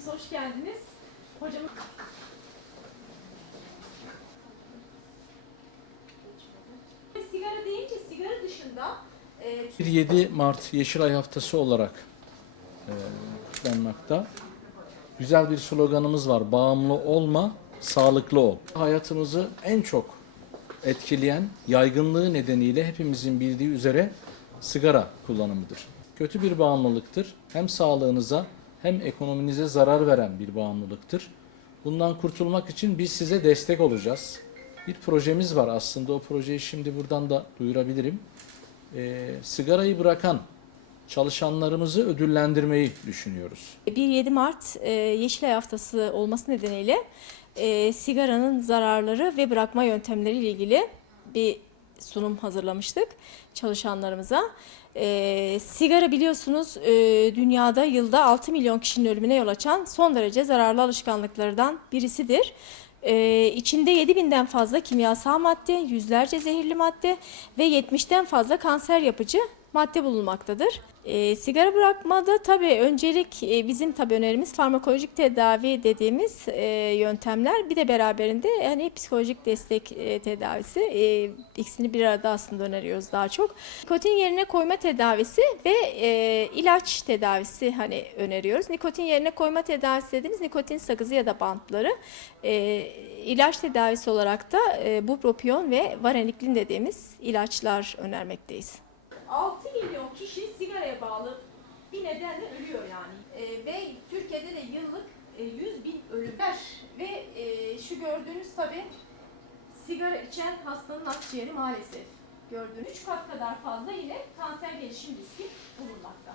hepiniz hoş geldiniz. Hocam sigara deyince sigara dışında e, 7 Mart Yeşilay Haftası olarak e, kutlanmakta. Güzel bir sloganımız var. Bağımlı olma, sağlıklı ol. Hayatımızı en çok etkileyen yaygınlığı nedeniyle hepimizin bildiği üzere sigara kullanımıdır. Kötü bir bağımlılıktır. Hem sağlığınıza hem ekonominize zarar veren bir bağımlılıktır. Bundan kurtulmak için biz size destek olacağız. Bir projemiz var aslında. O projeyi şimdi buradan da duyurabilirim e, sigarayı bırakan çalışanlarımızı ödüllendirmeyi düşünüyoruz. 1-7 Mart e, Yeşilay Haftası olması nedeniyle e, sigaranın zararları ve bırakma yöntemleri ile ilgili bir sunum hazırlamıştık çalışanlarımıza. E, sigara biliyorsunuz e, dünyada yılda 6 milyon kişinin ölümüne yol açan son derece zararlı alışkanlıklardan birisidir. E, içinde 7000'den fazla kimyasal madde, yüzlerce zehirli madde ve 70'ten fazla kanser yapıcı madde bulunmaktadır. E, sigara bırakmada tabii öncelik e, bizim tabii önerimiz farmakolojik tedavi dediğimiz e, yöntemler bir de beraberinde hani psikolojik destek e, tedavisi e, ikisini bir arada aslında öneriyoruz daha çok. Nikotin yerine koyma tedavisi ve e, ilaç tedavisi hani öneriyoruz. Nikotin yerine koyma tedavisi dediğimiz nikotin sakızı ya da bantları. E, ilaç tedavisi olarak da e, bupropion ve vareniklin dediğimiz ilaçlar önermekteyiz. 6 milyon kişi sigaraya bağlı bir nedenle ölüyor yani. E, ve Türkiye'de de yıllık e, 100 bin ölümler ve e, şu gördüğünüz tabi sigara içen hastanın akciğeri maalesef gördüğünüz 3 kat kadar fazla yine kanser gelişim riski bulunmakta.